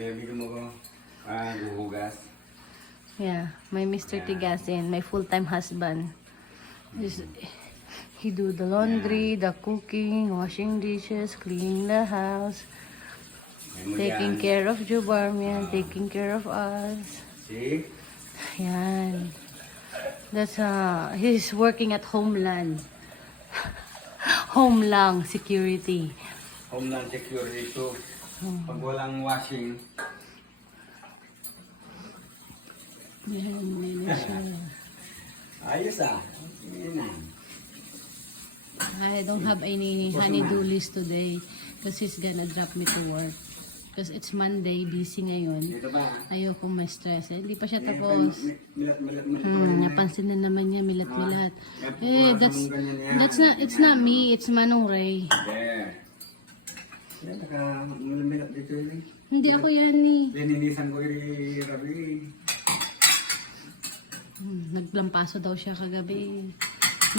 Baby mo ko. Guhugas. Yeah, my Mr. Tigasin, my full-time husband. He do the laundry, the cooking, washing dishes, cleaning the house, taking care of Jubarmian, taking care of us. See? Yan. That's he's working at Homeland. Homeland Security. Homeland Security to. Pag walang washing. Ayos Yun na. I don't have any honey-do list today because he's gonna drop me to work. Because it's Monday, busy ngayon. Dito ba? Ayoko ma-stress. Hindi pa siya tapos. Milat-milat mo. Napansin na naman niya, milat-milat. That's It's not me, it's Manong Ray. There. Yan, naka-milat dito yun. Hindi ako yan eh. Lininisan ko yung Rabi. Naglampaso daw siya kagabi.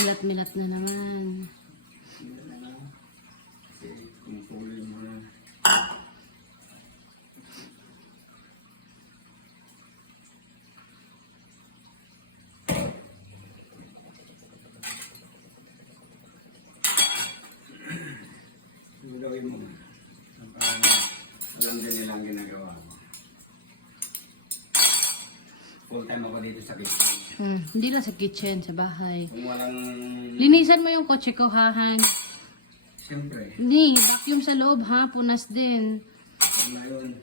Milat-milat na naman. Kumpulin mo na. Gawin mo. Alam din nila ang ginagawa mo. Full time ako dito sa kitchen. Hindi lang sa kitchen, sa bahay. Kung walang... Linisan mo yung kotse ko, ha, Han? Siyempre. Hindi, vacuum sa loob, ha? Punas din. Wala yun.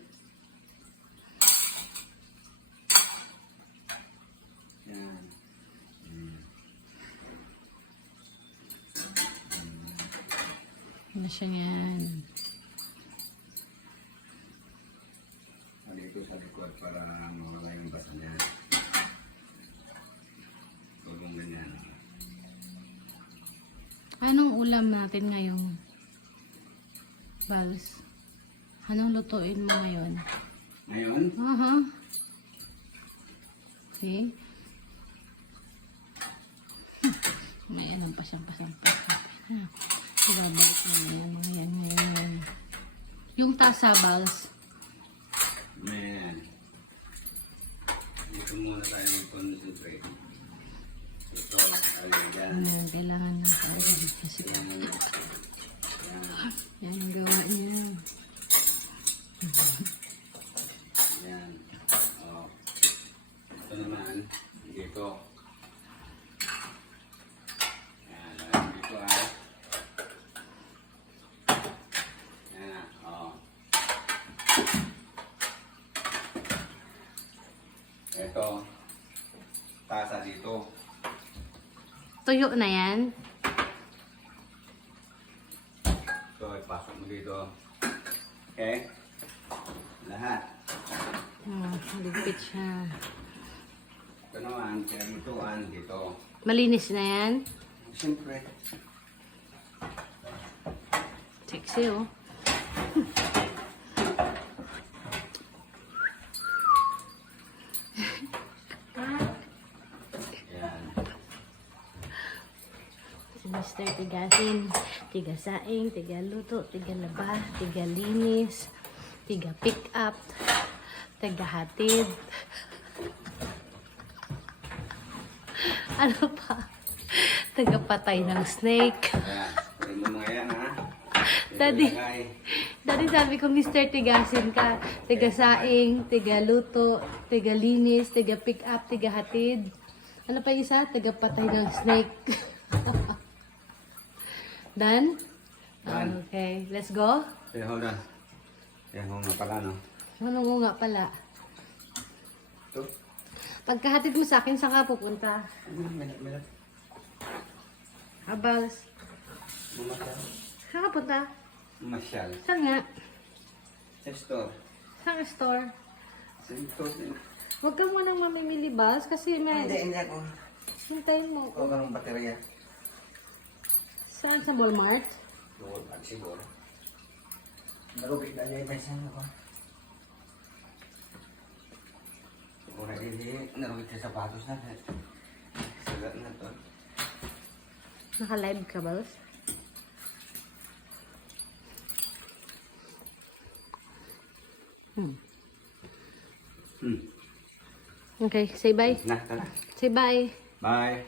Yan. Ano siya yan? Dito sa likod para mawala yung basa niya. Tulong ganyan. Anong ulam natin ngayon? Bals? Anong lutuin mo ngayon? Ngayon? Aha. See? May anong pasyang-pasyang-pasyang. Ibabalik mo na yan. Yung tasa, Bals. Man. Dito muna tayo mag-concentrate. Ito, aligan. Kailangan na talaga kasi yan ang gawa niya. Yan. Oh. Ito naman. Dito. Yan. Dito Yan. Oh. Ito. Tasa dito. Tuyo na yan. So, ipasok mo dito. Okay? Lahat. Ligpit siya. Ito naman, kaya lutuan dito. Malinis na yan. Siyempre. Sexy, oh. Yan. Si Mr. Tigasin, tigasaing, tigaluto, tigalaba, tigalinis, tiga pick up, tigahatid. Ano pa? Tagapatay ng snake. Ayan. Pwede mo mga yan, ha? Daddy, Ilagay. Daddy sabi ko, Mr. Tigasin ka. Tigasaing, tigaluto, tigalinis, tiga pick up, tigahatid. Ano pa yung isa? Tagapatay ng snake. Done? Done. Okay, let's go. Okay, hold on. Yan mo nga pala, no? Ano mo nga pala? Ito. Pagkahatid mo sa akin, saan ka pupunta? Milat. Habals. Mamasyal. Saan ka punta? Mamasyal. Saan nga? Sa store. Saan store? Sa store din. Huwag ka mo nang mamimili, Bals, kasi may... Hindi ako. Hintayin mo. Huwag ka ng baterya. Saan? Sa Walmart? Doon, at siguro. Narugit na niya yung pesan ako. Siguro hindi, narugit sa sapatos na. Sagat na to. Naka-live ka, Bals? Hmm. Okay, say bye. Na, tara. Say bye. Bye.